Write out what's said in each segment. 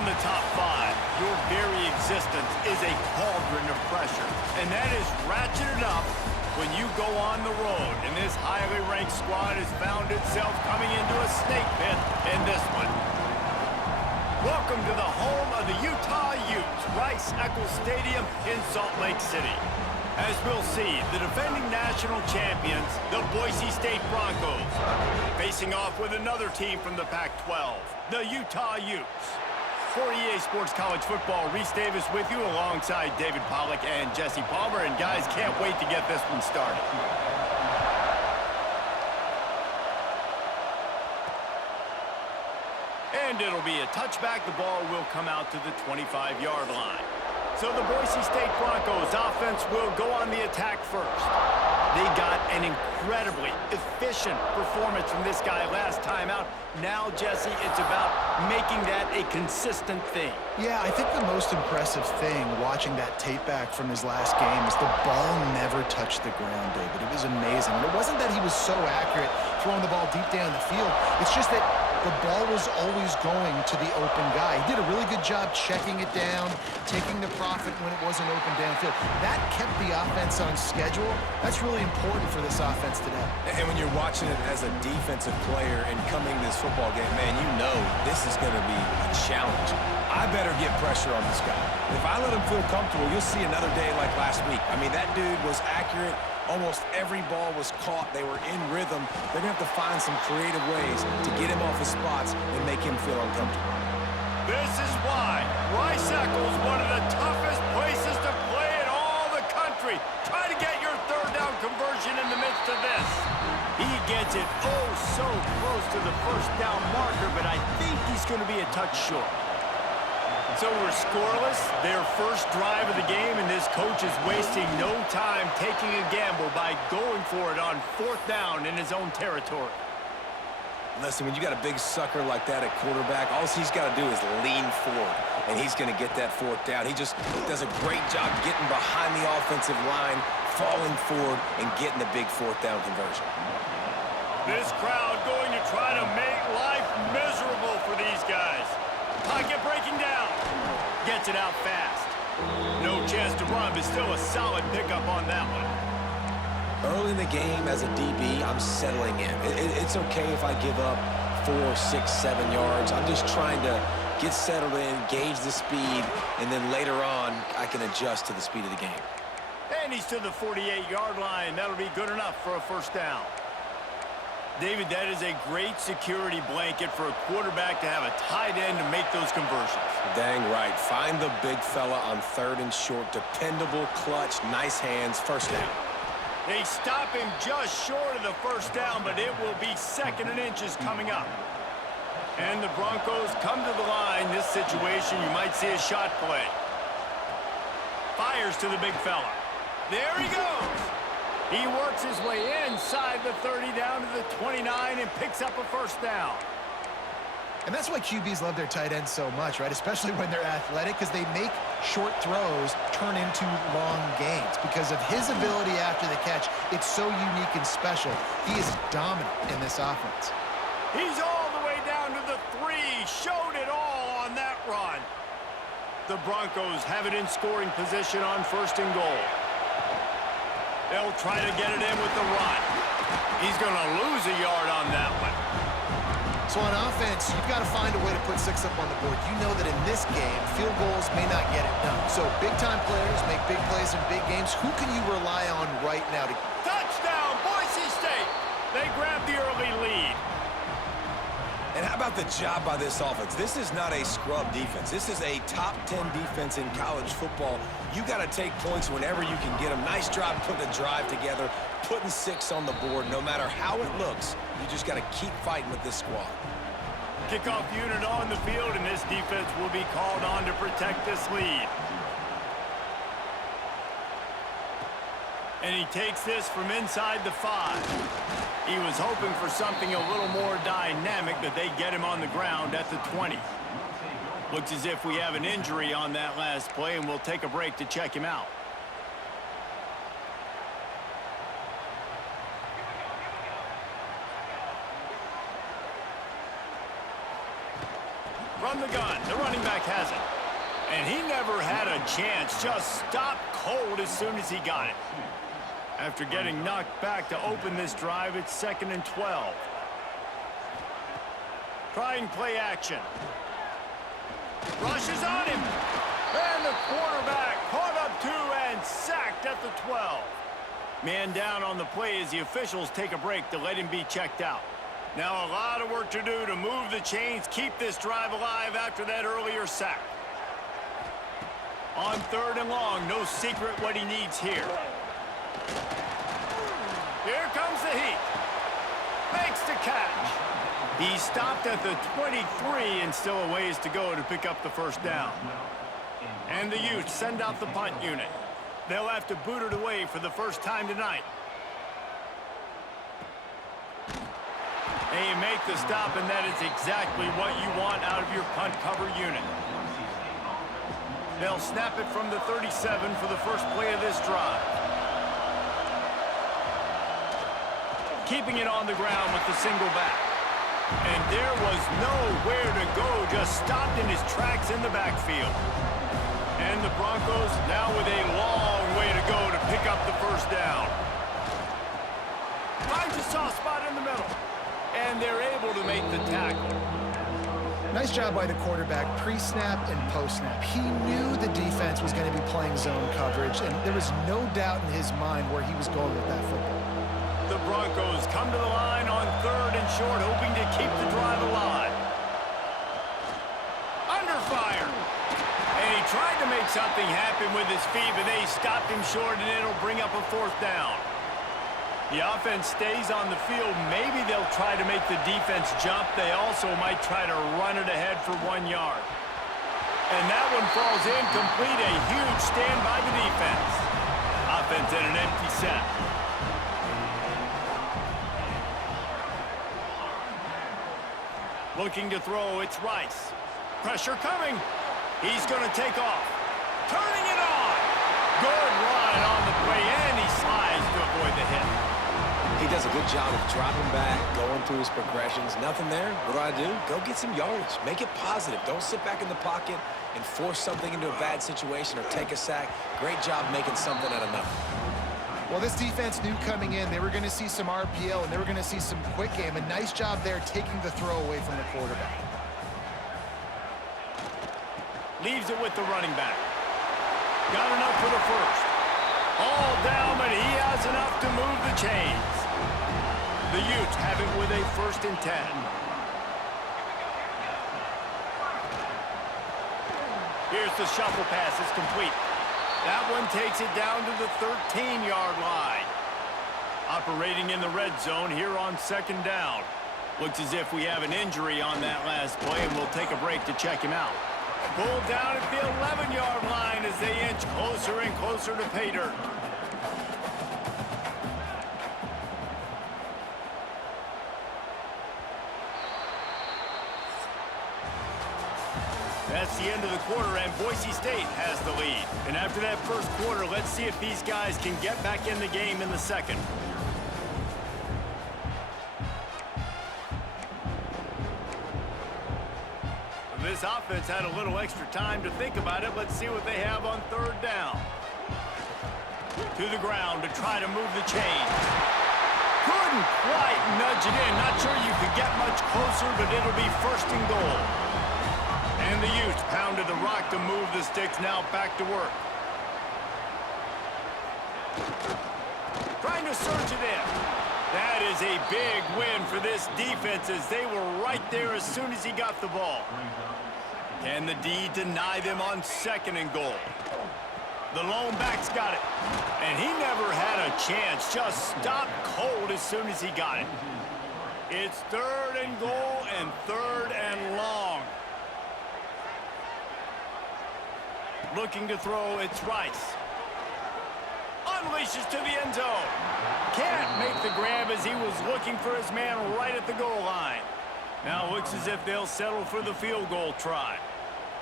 in the top five, your very existence is a cauldron of pressure. And that is ratcheted up when you go on the road. And this highly ranked squad has found itself coming into a snake pit in this one. Welcome to the home of the Utah Utes, Rice-Eccles Stadium in Salt Lake City. As we'll see, the defending national champions, the Boise State Broncos, facing off with another team from the Pac-12, the Utah Utes. For EA Sports College Football, Reese Davis with you alongside David Pollack and Jesse Palmer. And guys, can't wait to get this one started. And it'll be a touchback. The ball will come out to the 25-yard line. So the Boise State Broncos offense will go on the attack first. They got an incredibly efficient performance from this guy last time out. Now, Jesse, it's about making that a consistent thing. Yeah, I think the most impressive thing watching that tape back from his last game is the ball never touched the ground, David. It was amazing. And it wasn't that he was so accurate throwing the ball deep down the field. It's just that the ball was always going to the open guy. He did a really good job checking it down, taking the profit when it wasn't open downfield. That kept the offense on schedule. That's really important for this offense today. And when you're watching it as a defensive player and coming to this football game, man, you know this is going to be a challenge. I better get pressure on this guy. If I let him feel comfortable, you'll see another day like last week. I mean, that dude was accurate. Almost every ball was caught. They were in rhythm. They're going to have to find some creative ways to get him off his spots and make him feel uncomfortable. This is why Rice-Eccles, one of the toughest places to play in all the country. Try to get your third down conversion in the midst of this. He gets it oh so close to the first down marker, but I think he's going to be a touch short. So we're scoreless, their first drive of the game, and this coach is wasting no time taking a gamble by going for it on fourth down in his own territory. Listen, when you got a big sucker like that at quarterback, all he's got to do is lean forward, and he's going to get that fourth down. He just does a great job getting behind the offensive line, falling forward, and getting the big fourth down conversion. This crowd going to try to make life miserable for these guys. Pocket breaking down. Gets it out fast. No chance to run, but still a solid pickup on that one. Early in the game as a DB, I'm settling in. It's okay if I give up 4, 6, 7 yards. I'm just trying to get settled in, gauge the speed, and then later on, I can adjust to the speed of the game. And he's to the 48-yard line. That'll be good enough for a first down. David, that is a great security blanket for a quarterback to have a tight end to make those conversions. Dang right. Find the big fella on third and short. Dependable, clutch, nice hands, first down. They stop him just short of the first down, but it will be second and inches coming up. And the Broncos come to the line. This situation, you might see a shot play. Fires to the big fella. There he goes. He works his way inside the 30 down to the 29 and picks up a first down. And that's why QBs love their tight ends so much, right? Especially when they're athletic, because they make short throws turn into long gains. Because of his ability after the catch, it's so unique and special. He is dominant in this offense. He's all the way down to the 3. Showed it all on that run. The Broncos have it in scoring position on first and goal. They'll try to get it in with the run. He's going to lose a yard on that one. So on offense, you've got to find a way to put 6 up on the board. You know that in this game, field goals may not get it done. So big-time players make big plays in big games. Who can you rely on right now? Touchdown, Boise State! They grab the early lead. And how about the job by this offense? This is not a scrub defense. This is a top 10 defense in college football. You got to take points whenever you can get them. Nice job putting a drive together, putting 6 on the board. No matter how it looks, you just got to keep fighting with this squad. Kickoff unit on the field, and this defense will be called on to protect this lead. And he takes this from inside the 5. He was hoping for something a little more dynamic, but they get him on the ground at the 20. Looks as if we have an injury on that last play, and we'll take a break to check him out. From the gun, the running back has And he never had a chance. Just stopped cold as soon as he got it. After getting knocked back to open this drive, it's 2nd and 12. Trying play action. Rushes on him. And the quarterback caught up 2 and sacked at the 12. Man down on the play as the officials take a break to let him be checked out. Now a lot of work to do to move the chains, keep this drive alive after that earlier sack. On 3rd and long, no secret what he needs here. Here comes the heat. Makes the catch. He stopped at the 23 and still a ways to go to pick up the first down. And the Utes send out the punt unit. They'll have to boot it away for the first time tonight. And you make the stop, and that is exactly what you want out of your punt cover unit. They'll snap it from the 37 for the first play of this drive. Keeping it on the ground with the single back. And there was nowhere to go, just stopped in his tracks in the backfield. And the Broncos now with a long way to go to pick up the first down. Finds a soft spot in the middle. And they're able to make the tackle. Nice job by the quarterback, pre-snap and post-snap. He knew the defense was going to be playing zone coverage, and there was no doubt in his mind where he was going with that football. The Broncos come to the line on 3rd and short, hoping to keep the drive alive. Under fire. And he tried to make something happen with his feet, but they stopped him short, and it'll bring up a 4th down. The offense stays on the field. Maybe they'll try to make the defense jump. They also might try to run it ahead for 1 yard. And that one falls incomplete. A huge stand by the defense. Offense at an empty set. Looking to throw, it's Rice. Pressure coming. He's going to take off. Turning it on. Good run on the play, and he slides to avoid the hit. He does a good job of dropping back, going through his progressions. Nothing there. What do? Go get some yardage. Make it positive. Don't sit back in the pocket and force something into a bad situation or take a sack. Great job making something out of nothing. Well, this defense knew coming in they were going to see some RPO and they were going to see some quick game. A nice job there taking the throw away from the quarterback. Leaves it with the running back. Got enough for the first. All down, but he has enough to move the chains. The Utes have it with a 1st and 10. Here's the shuffle pass. It's complete. That one takes it down to the 13-yard line. Operating in the red zone here on 2nd down. Looks as if we have an injury on that last play, and we'll take a break to check him out. Pulled down at the 11-yard line as they inch closer and closer to pay dirt. That's the end of the quarter, and Boise State has the lead. And after that first quarter, let's see if these guys can get back in the game in the second. This offense had a little extra time to think about it. Let's see what they have on 3rd down. To the ground to try to move the chains. Couldn't quite nudge it in. Not sure you could get much closer, but it'll be 1st and goal. And the Utes pounded the rock to move the sticks. Now back to work. Trying to surge it in. That is a big win for this defense as they were right there as soon as he got the ball. Can the D deny them on 2nd and goal? The lone back's got it. And he never had a chance. Just stopped cold as soon as he got it. It's 3rd and goal and 3rd and long. Looking to throw, it's Rice. Unleashes to the end zone. Can't make the grab as he was looking for his man right at the goal line. Now looks as if they'll settle for the field goal try.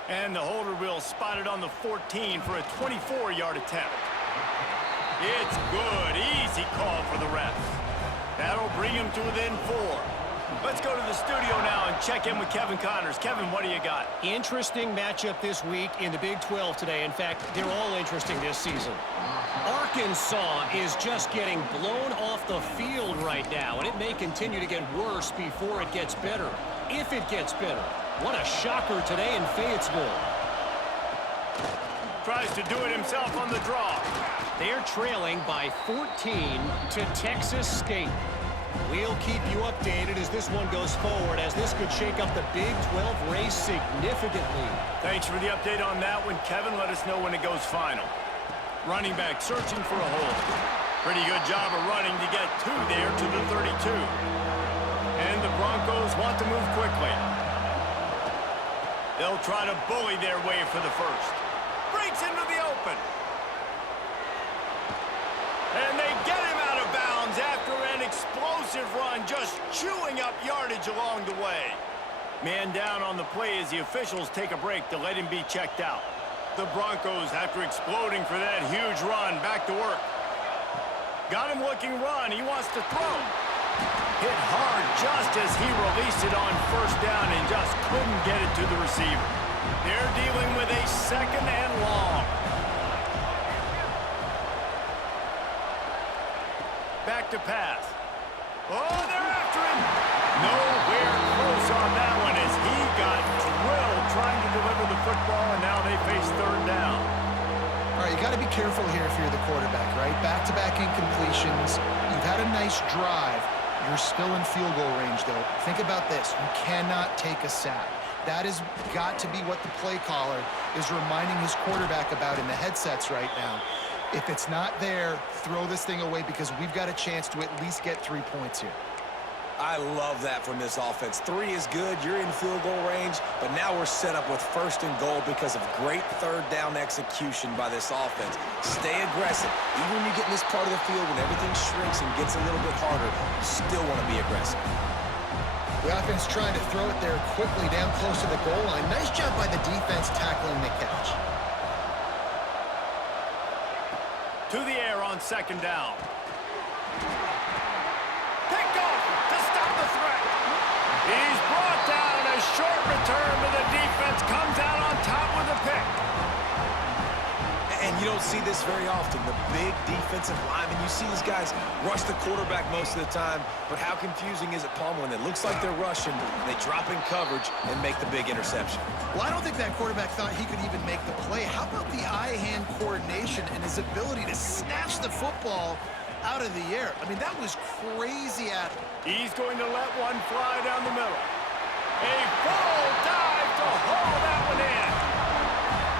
And the holder will spot it on the 14 for a 24-yard attempt. It's good. Easy call for the ref. That'll bring him to within 4. Let's go to the studio now and check in with Kevin Connors. Kevin, what do you got? Interesting matchup this week in the Big 12 today. In fact, they're all interesting this season. Arkansas is just getting blown off the field right now, and it may continue to get worse before it gets better. If it gets better. What a shocker today in Fayetteville. Tries to do it himself on the draw. They're trailing by 14 to Texas State. We'll keep you updated as this one goes forward, as this could shake up the Big 12 race significantly. Thanks for the update on that one, Kevin. Let us know when it goes final. Running back searching for a hole. Pretty good job of running to get two there to the 32. And the Broncos want to move quickly. They'll try to bully their way for the first. Breaks into the open. And they get him out of bounds after an explosive run, just chewing up yardage along the way. Man down on the play as the officials take a break to let him be checked out. The Broncos, after exploding for that huge run, back to work. Got him looking run. He wants to throw. Hit hard just as he released it on first down and just couldn't get it to the receiver. They're dealing with a second and long. Back to pass. Oh, they're after him. Nowhere close on that one as he got drilled trying to deliver the football, and now they face third down. All right, you got to be careful here if you're the quarterback, right? Back-to-back incompletions. You've had a nice drive. You're still in field goal range, though. Think about this. You cannot take a sack. That has got to be what the play caller is reminding his quarterback about in the headsets right now. If it's not there, throw this thing away because we've got a chance to at least get 3 points here. I love that from this offense. 3 is good. You're in field goal range, but now we're set up with first and goal because of great third down execution by this offense. Stay aggressive. Even when you get in this part of the field, when everything shrinks and gets a little bit harder, you still want to be aggressive. The offense trying to throw it there quickly down close to the goal line. Nice job by the defense tackling the catch. To the air on second down. Pick off to stop the threat. He's brought down. A short return to the defense. Comes out on top with a pick. And you don't see this very often. The big defensive linemen, you see these guys rush the quarterback most of the time, but how confusing is it, Palmer, when it looks like they're rushing, they drop in coverage and make the big interception? Well, I don't think that quarterback thought he could even make the play. How about the eye-hand coordination and his ability to snatch the football out of the air? I mean, that was crazy. He's going to let one fly down the middle. A full dive to haul that one in.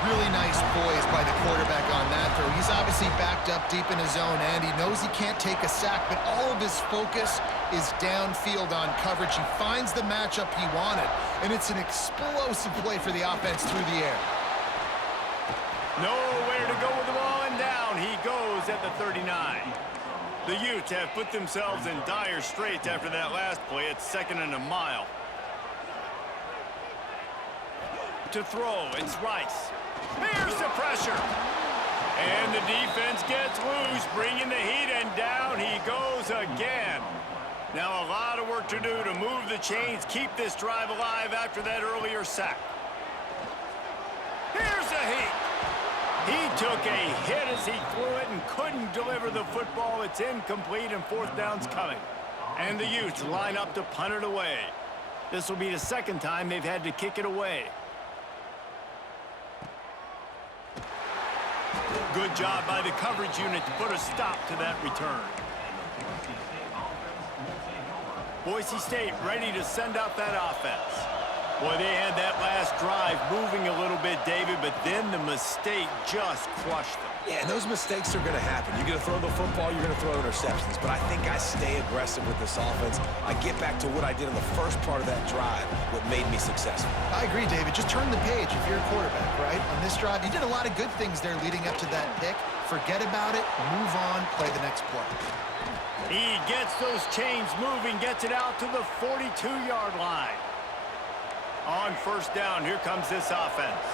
Really nice poise by the quarterback on that throw. He's obviously backed up deep in his own end. He knows he can't take a sack, but all of his focus is downfield on coverage. He finds the matchup he wanted, and it's an explosive play for the offense through the air. Nowhere to go with the ball, and down he goes at the 39. The Utes have put themselves in dire straits after that last play. It's second and a mile. To throw, it's Rice. Here's the pressure. And the defense gets loose, bringing the heat, and down he goes again. Now a lot of work to do to move the chains, keep this drive alive after that earlier sack. Here's the heat. He took a hit as he threw it and couldn't deliver the football. It's incomplete and fourth down's coming. And the Utes line up to punt it away. This will be the second time they've had to kick it away. Good job by the coverage unit to put a stop to that return. Boise State ready to send out that offense. Boy, they had that last drive moving a little bit, David, but then the mistake just crushed them. Yeah, and those mistakes are going to happen. You're going to throw the football, you're going to throw interceptions. But I think I stay aggressive with this offense. I get back to what I did in the first part of that drive, what made me successful. I agree, David. Just turn the page if you're a quarterback, right? On this drive, you did a lot of good things there leading up to that pick. Forget about it, move on, play the next play. He gets those chains moving, gets it out to the 42-yard line. On first down, here comes this offense.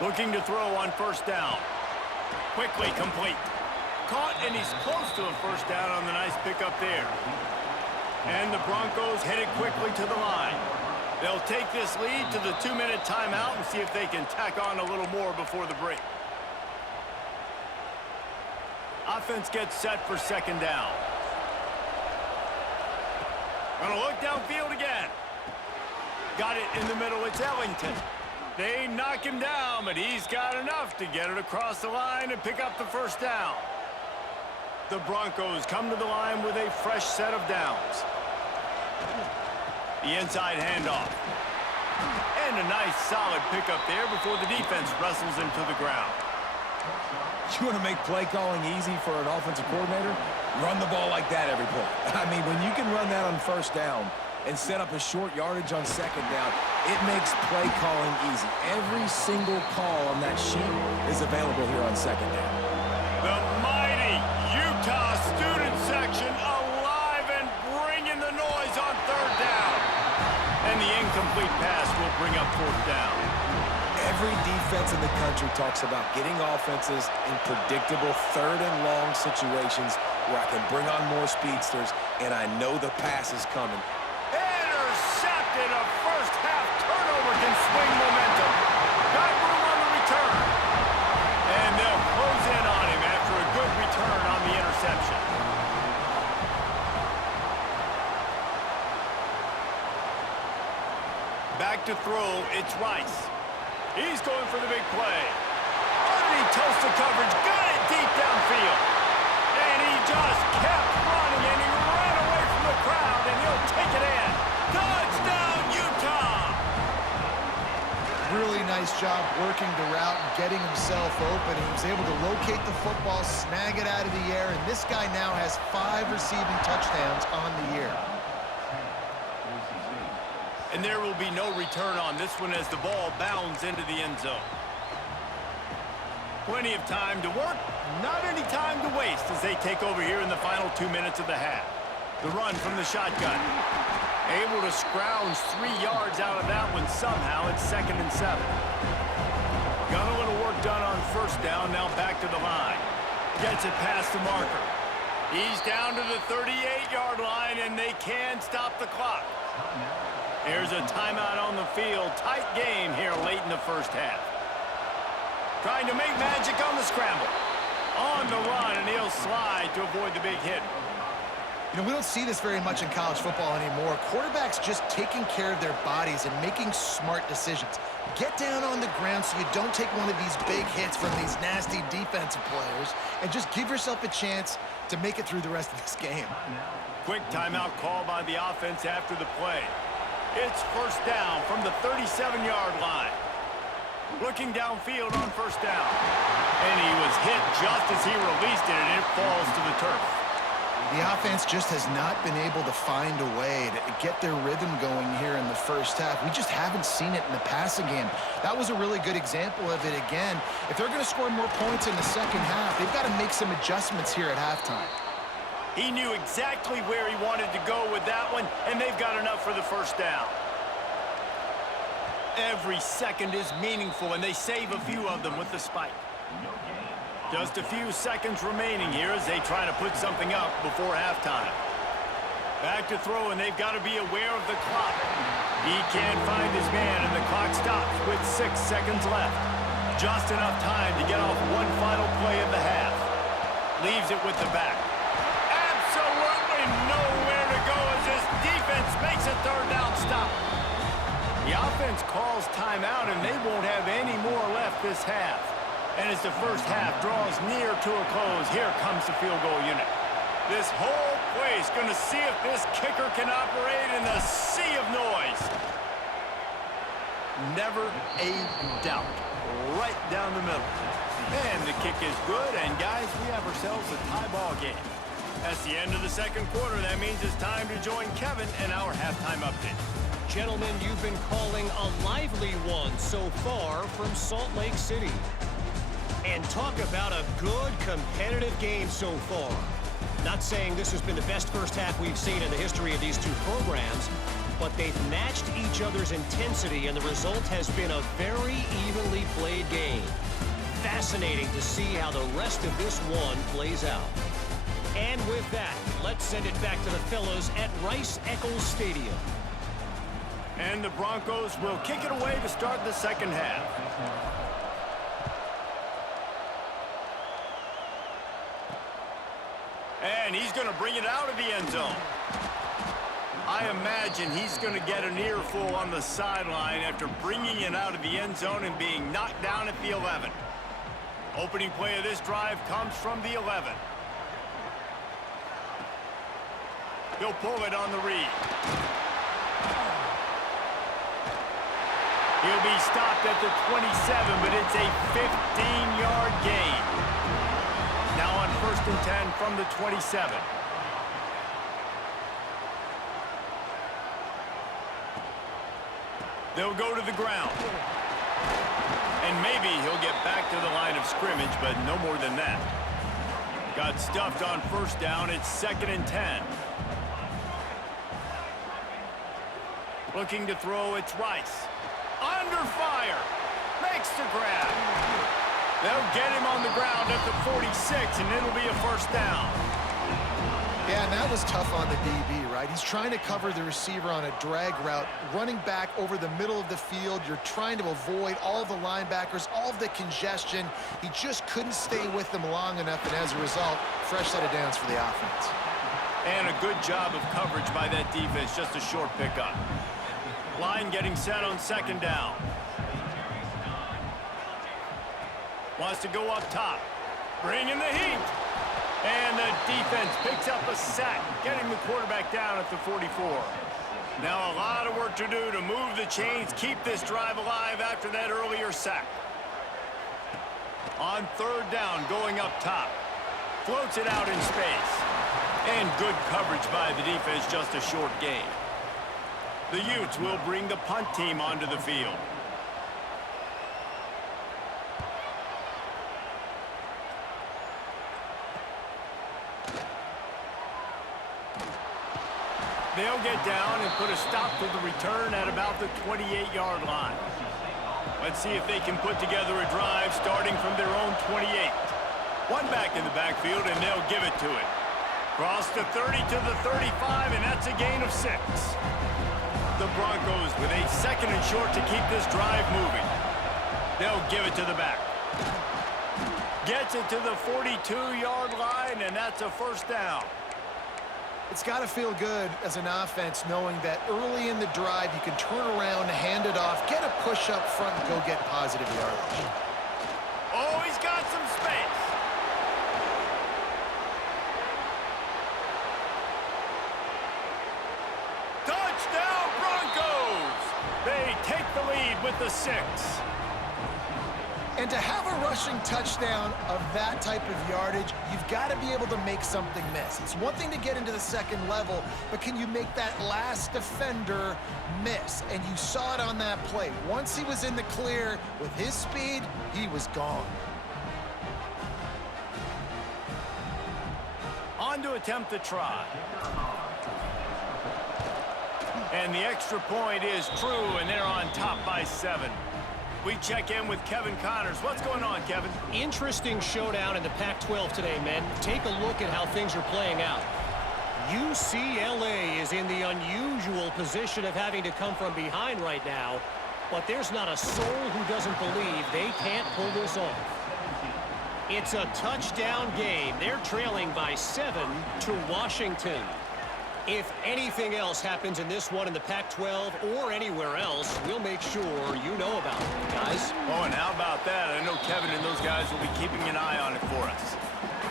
Looking to throw on first down. Quickly complete. Caught, and he's close to a first down on the nice pickup there. And the Broncos headed quickly to the line. They'll take this lead to the 2-minute timeout and see if they can tack on a little more before the break. Offense gets set for second down. Gonna look downfield again. Got it in the middle. It's Ellington. They knock him down, but he's got enough to get it across the line and pick up the first down. The Broncos come to the line with a fresh set of downs. The inside handoff. And a nice solid pickup there before the defense wrestles him to the ground. You want to make play calling easy for an offensive coordinator? Run the ball like that every play. I mean, when you can run that on first down and set up a short yardage on second down, it makes play calling easy. Every single call on that sheet is available here on second down. The mighty Utah student section alive and bringing the noise on third down. And the incomplete pass will bring up fourth down. Every defense in the country talks about getting offenses in predictable third and long situations where I can bring on more speedsters, and I know the pass is coming. Intercepted. A first-half turnover can swing momentum. Got room on the return. And they'll close in on him after a good return on the interception. Back to throw, it's Rice. He's going for the big play. Underneath toasted coverage, got it deep downfield. And he just kept running, and he ran away from the crowd, and he'll take it in. Touchdown, Utah! Really nice job working the route and getting himself open. He was able to locate the football, snag it out of the air, and this guy now has 5 receiving touchdowns on the year. And there will be no return on this one as the ball bounds into the end zone. Plenty of time to work, not any time to waste as they take over here in the final 2 minutes of the half. The run from the shotgun. Able to scrounge 3 yards out of that one somehow. It's 2nd and 7. Got a little work done on first down, now back to the line. Gets it past the marker. He's down to the 38-yard line, and they can stop the clock. Here's a timeout on the field. Tight game here late in the first half. Trying to make magic on the scramble. On the run, and he'll slide to avoid the big hit. You know, we don't see this very much in college football anymore. Quarterbacks just taking care of their bodies and making smart decisions. Get down on the ground so you don't take one of these big hits from these nasty defensive players and just give yourself a chance to make it through the rest of this game. Quick timeout call by the offense after the play. It's first down from the 37-yard line. Looking downfield on first down. And he was hit just as he released it, and it falls to the turf. The offense just has not been able to find a way to get their rhythm going here in the first half. We just haven't seen it in the passing game. That was a really good example of it again. If they're going to score more points in the second half, they've got to make some adjustments here at halftime. He knew exactly where he wanted to go with that one, and they've got enough for the first down. Every second is meaningful, and they save a few of them with the spike. Just a few seconds remaining here as they try to put something up before halftime. Back to throw, and they've got to be aware of the clock. He can't find his man, and the clock stops with 6 seconds left. Just enough time to get off one final play of the half. Leaves it with the back. Absolutely nowhere to go as this defense makes a third down stop. The offense calls timeout, and they won't have any more left this half. And as the first half draws near to a close, here comes the field goal unit. This whole place going to see if this kicker can operate in the sea of noise. Never a doubt. Right down the middle. And the kick is good, and guys, we have ourselves a tie ball game. That's the end of the second quarter. That means it's time to join Kevin and our halftime update. Gentlemen, you've been calling a lively one so far from Salt Lake City. And talk about a good competitive game so far. Not saying this has been the best first half we've seen in the history of these two programs, but they've matched each other's intensity, and the result has been a very evenly played game. Fascinating to see how the rest of this one plays out. And with that, let's send it back to the fellas at Rice-Eccles Stadium. And the Broncos will kick it away to start the second half. And he's going to bring it out of the end zone. I imagine he's going to get an earful on the sideline after bringing it out of the end zone and being knocked down at the 11. Opening play of this drive comes from the 11. He'll pull it on the read. He'll be stopped at the 27, but it's a 15-yard gain. Now on 1st and 10 from the 27. They'll go to the ground. And maybe he'll get back to the line of scrimmage, but no more than that. Got stuffed on 1st down. It's 2nd and 10. Looking to throw, it's Rice. Under fire. Makes the grab. They'll get him on the ground at the 46, and it'll be a 1st down. Yeah, and that was tough on the DB, right? He's trying to cover the receiver on a drag route, running back over the middle of the field. You're trying to avoid all of the linebackers, all of the congestion. He just couldn't stay with them long enough, and as a result, fresh set of downs for the offense. And a good job of coverage by that defense, just a short pickup. Line getting set on 2nd down. Wants to go up top. Bringing the heat. And the defense picks up a sack, getting the quarterback down at the 44. Now a lot of work to do to move the chains, keep this drive alive after that earlier sack. On 3rd down, going up top. Floats it out in space. And good coverage by the defense, just a short gain. The Utes will bring the punt team onto the field. They'll get down and put a stop to the return at about the 28-yard line. Let's see if they can put together a drive starting from their own 28. One back in the backfield, and they'll give it to it. Cross the 30 to the 35, and that's a gain of 6. The Broncos with a 2nd and short to keep this drive moving. They'll give it to the back. Gets it to the 42-yard line, and that's a 1st down. It's got to feel good as an offense knowing that early in the drive you can turn around, hand it off, get a push up front, and go get positive yardage. Oh, he's got some space. Touchdown, Broncos! They take the lead with the 6. And to have a rushing touchdown of that type of yardage, you've got to be able to make something miss. It's one thing to get into the 2nd level, but can you make that last defender miss? And you saw it on that play. Once he was in the clear with his speed, he was gone. On to attempt the try. And the extra point is true, and they're on top by 7. We check in with Kevin Connors. What's going on, Kevin? Interesting showdown in the Pac-12 today, men. Take a look at how things are playing out. UCLA is in the unusual position of having to come from behind right now, but there's not a soul who doesn't believe they can't pull this off. It's a touchdown game. They're trailing by 7 to Washington. If anything else happens in this one in the Pac-12 or anywhere else, we'll make sure you know about it, guys. Oh, and how about that? I know Kevin and those guys will be keeping an eye on it for us.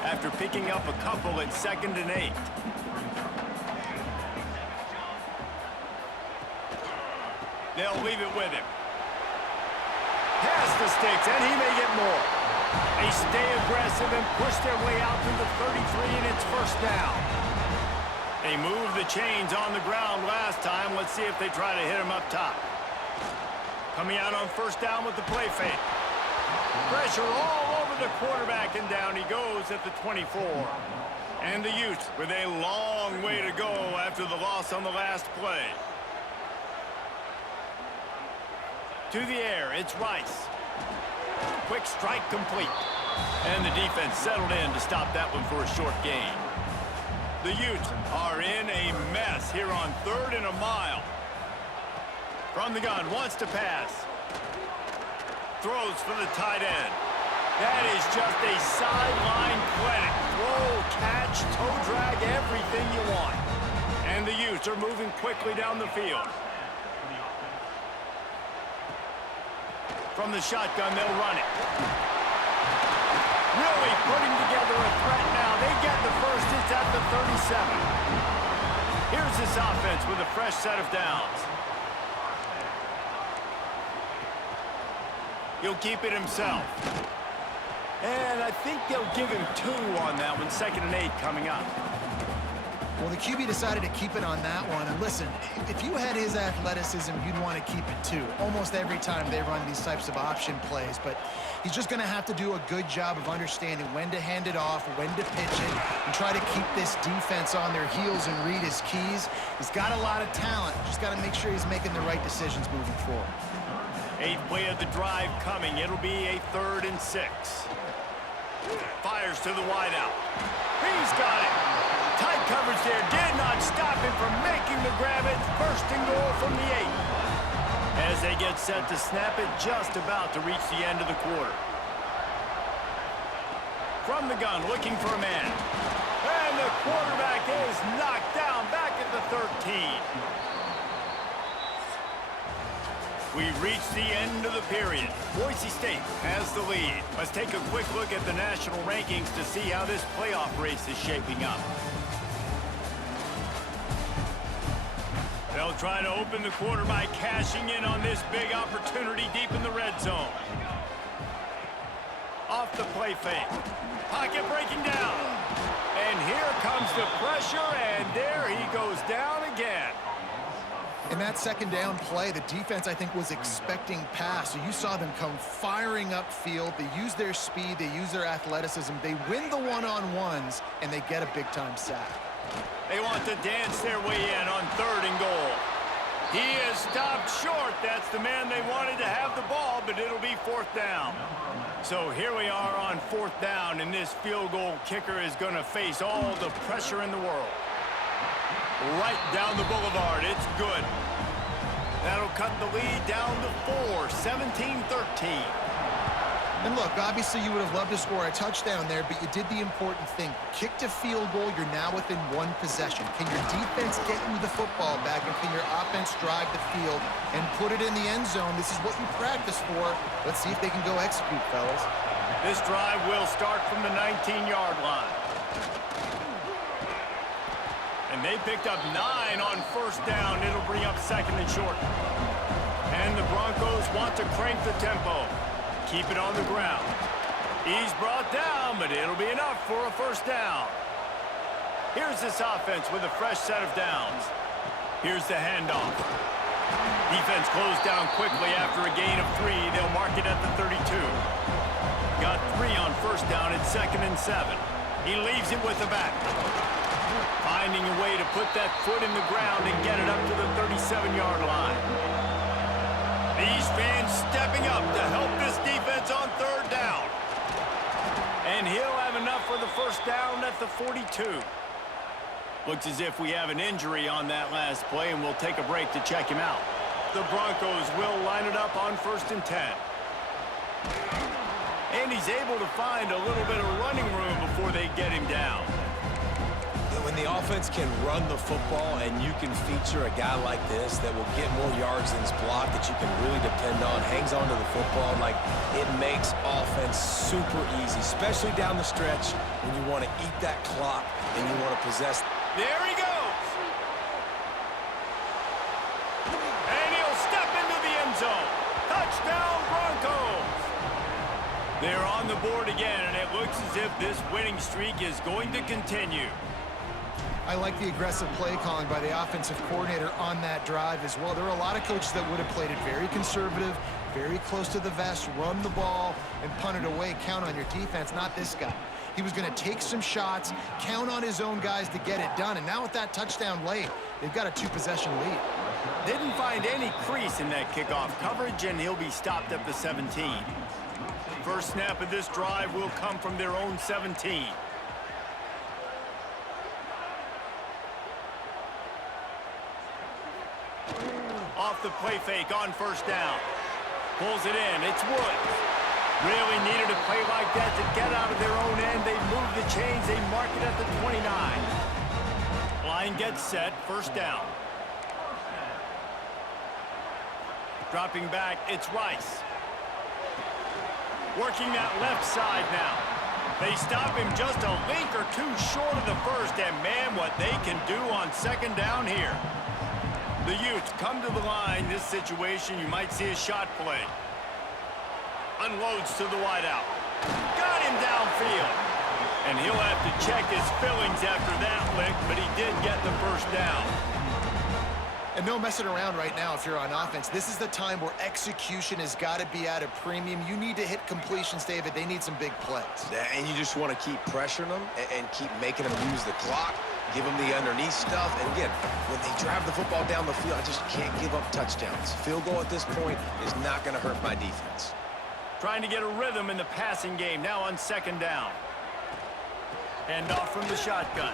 After picking up a couple at 2nd and 8. They'll leave it with him. Pass the sticks, and he may get more. They stay aggressive and push their way out through the 33, and it's 1st down. They moved the chains on the ground last time. Let's see if they try to hit him up top. Coming out on 1st down with the play fake. Pressure all over the quarterback, and down he goes at the 24. And the Utes with a long way to go after the loss on the last play. To the air, it's Rice. Quick strike complete. And the defense settled in to stop that one for a short gain. The Utes are in a mess here on 3rd and a mile. From the gun, wants to pass. Throws for the tight end. That is just a sideline clinic. Throw, catch, toe drag, everything you want. And the Utes are moving quickly down the field. From the shotgun, they'll run it. Really putting together a threat now. They get the first. It's at the 37. Here's this offense with a fresh set of downs. He'll keep it himself. And I think they'll give him 2 on that one. 2nd and 8 coming up. Well, the QB decided to keep it on that one. And listen, if you had his athleticism, you'd want to keep it too. Almost every time they run these types of option plays. But he's just going to have to do a good job of understanding when to hand it off, when to pitch it, and try to keep this defense on their heels and read his keys. He's got a lot of talent. Just got to make sure he's making the right decisions moving forward. 8th play of the drive coming. It'll be a 3rd and 6. Fires to the wideout. He's got it. Tight coverage there. Did not stop him from making the grab. It's 1st and goal from the 8. As they get set to snap it, just about to reach the end of the quarter. From the gun, looking for a man. And the quarterback is knocked down back at the 13. We've reached the end of the period. Boise State has the lead. Let's take a quick look at the national rankings to see how this playoff race is shaping up. They'll try to open the quarter by cashing in on this big opportunity deep in the red zone. Off the play fake. Pocket breaking down. And here comes the pressure, and there he goes down again. In that 2nd down play, the defense, I think, was expecting pass. So you saw them come firing upfield. They use their speed. They use their athleticism. They win the one-on-ones, and they get a big-time sack. They want to dance their way in on 3rd and goal. He is stopped short. That's the man they wanted to have the ball, but it'll be 4th down. So here we are on 4th down, and this field goal kicker is going to face all the pressure in the world. Right down the boulevard. It's good. That'll cut the lead down to 4, 17-13. And look, obviously you would have loved to score a touchdown there, but you did the important thing. Kicked a field goal, you're now within 1 possession. Can your defense get you the football back, and can your offense drive the field and put it in the end zone? This is what you practice for. Let's see if they can go execute, fellas. This drive will start from the 19-yard line. And they picked up 9 on 1st down. It'll bring up 2nd and short. And the Broncos want to crank the tempo. Keep it on the ground. He's brought down, but it'll be enough for a 1st down. Here's this offense with a fresh set of downs. Here's the handoff. Defense closed down quickly after a gain of 3. They'll mark it at the 32. Got 3 on 1st down at 2nd and 7. He leaves it with the back. Finding a way to put that foot in the ground and get it up to the 37-yard line. These fans stepping up to help this defense on 3rd down. And he'll have enough for the 1st down at the 42. Looks as if we have an injury on that last play, and we'll take a break to check him out. The Broncos will line it up on 1st and 10. And he's able to find a little bit of running room before they get him down. When the offense can run the football and you can feature a guy like this that will get more yards than his block, that you can really depend on, hangs onto the football, like it makes offense super easy, especially down the stretch when you want to eat that clock and you want to possess. There he goes. And he'll step into the end zone. Touchdown, Broncos. They're on the board again, and it looks as if this winning streak is going to continue. I like the aggressive play calling by the offensive coordinator on that drive as well. There are a lot of coaches that would have played it very conservative, very close to the vest, run the ball, and punt it away. Count on your defense, not this guy. He was going to take some shots, count on his own guys to get it done. And now with that touchdown late, they've got a 2-possession lead. Didn't find any crease in that kickoff coverage, and he'll be stopped at the 17. First snap of this drive will come from their own 17. the play fake on first down. Pulls it in. It's Woods. Really needed a play like that to get out of their own end. They move the chains. They mark it at the 29. Line gets set. First down. Dropping back, it's Rice. Working that left side now. They stop him just a link or two short of the first, and man, what they can do on second down here. The Utes come to the line. This situation, you might see a shot play. Unloads to the wideout. Got him downfield. And he'll have to check his fillings after that lick, but he did get the first down. And no messing around right now if you're on offense. This is the time where execution has got to be at a premium. You need to hit completions, David. They need some big plays. And you just want to keep pressuring them and keep making them use the clock, give them the underneath stuff. And again, when they drive the football down the field, I just can't give up touchdowns. Field goal at this point is not going to hurt my defense. Trying to get a rhythm in the passing game now on second down. Hand off from the shotgun.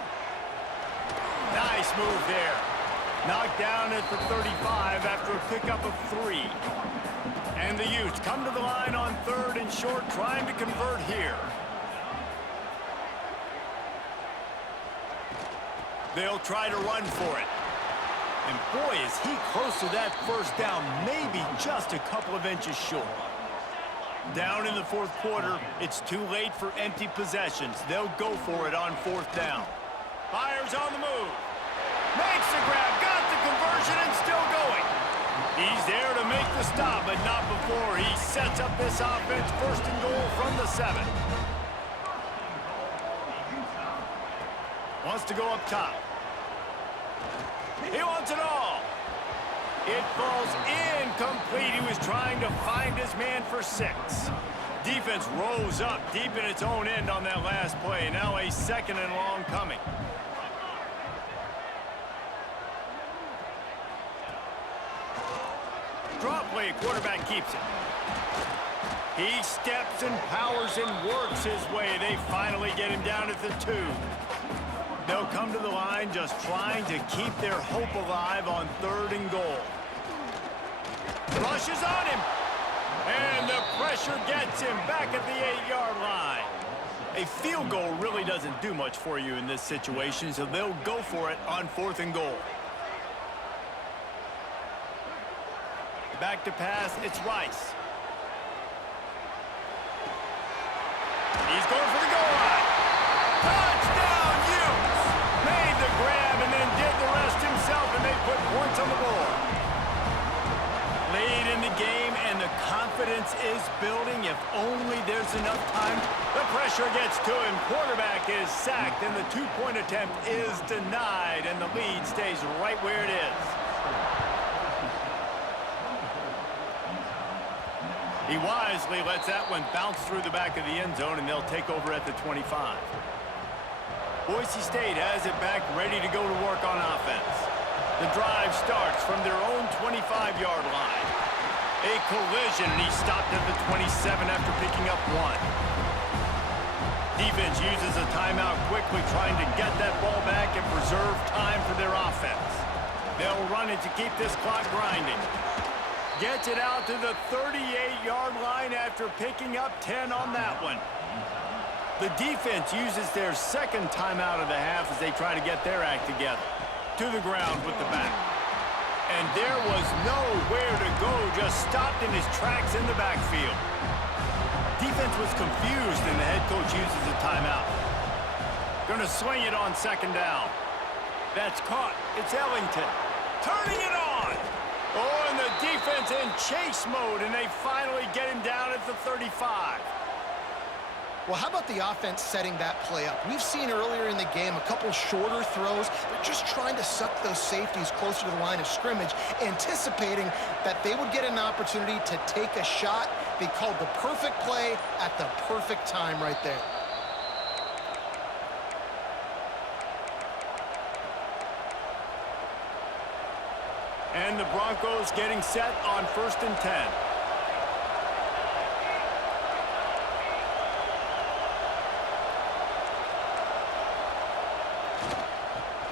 Nice move there. Knocked down at the 35 after a pickup of 3. And the Utes come to the line on third and short, trying to convert here. They'll try to run for it. And boy, is he close to that first down, maybe just a couple of inches short. Down in the fourth quarter, it's too late for empty possessions. They'll go for it on fourth down. Fires on the move. Makes the grab, got the conversion, and still going. He's there to make the stop, but not before he sets up this offense first and goal from the 7. Wants to go up top. He wants it all. It falls incomplete. He was trying to find his man for 6. Defense rose up deep in its own end on that last play. Now a second and long coming. Draw play, quarterback keeps it. He steps and powers and works his way. They finally get him down at the 2. They'll come to the line just trying to keep their hope alive on third and goal. Rushes on him. And the pressure gets him back at the 8-yard line. A field goal really doesn't do much for you in this situation, so they'll go for it on fourth and goal. Back to pass, it's Rice. He's going for the goal line. Touchdown, Utes! Made the grab and then did the rest himself, and they put points on the board. Late in the game, and the confidence is building. If only there's enough time. The pressure gets to him. Quarterback is sacked, and the 2-point attempt is denied, and the lead stays right where it is. He wisely lets that one bounce through the back of the end zone, and they'll take over at the 25. Boise State has it back, ready to go to work on offense. The drive starts from their own 25-yard line. A collision, and he stopped at the 27 after picking up 1. Defense uses a timeout quickly, trying to get that ball back and preserve time for their offense. They'll run it to keep this clock grinding. Gets it out to the 38-yard line after picking up 10 on that one. The defense uses their second timeout of the half as they try to get their act together. To the ground with the back. And there was nowhere to go, just stopped in his tracks in the backfield. Defense was confused, and the head coach uses a timeout. Gonna swing it on second down. That's caught. It's Ellington. Turning it on. Oh, and the defense in chase mode, and they finally get him down at the 35. Well, how about the offense setting that play up? We've seen earlier in the game a couple shorter throws. They're just trying to suck those safeties closer to the line of scrimmage, anticipating that they would get an opportunity to take a shot. They called the perfect play at the perfect time right there. And the Broncos getting set on 1st and 10.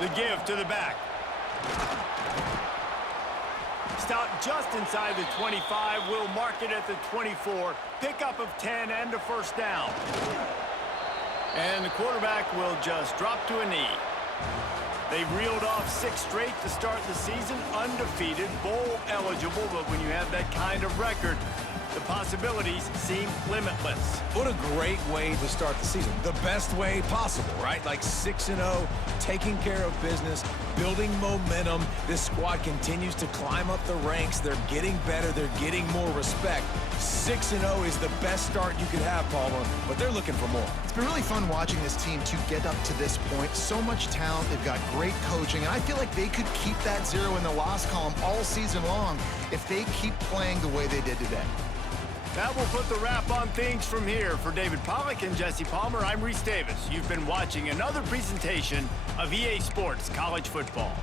The give to the back. Stop just inside the 25. We'll mark it at the 24. Pickup of 10 and a first down. And the quarterback will just drop to a knee. They've reeled off 6 straight to start the season, undefeated, bowl eligible, but when you have that kind of record, the possibilities seem limitless. What a great way to start the season. The best way possible, right? Like 6-0, taking care of business, building momentum. This squad continues to climb up the ranks. They're getting better. They're getting more respect. 6-0 is the best start you could have, Palmer, but they're looking for more. It's been really fun watching this team to get up to this point. So much talent. They've got great coaching, and I feel like they could keep that 0 in the loss column all season long if they keep playing the way they did today. That will put the wrap on things from here. For David Pollack and Jesse Palmer, I'm Reese Davis. You've been watching another presentation of EA Sports College Football.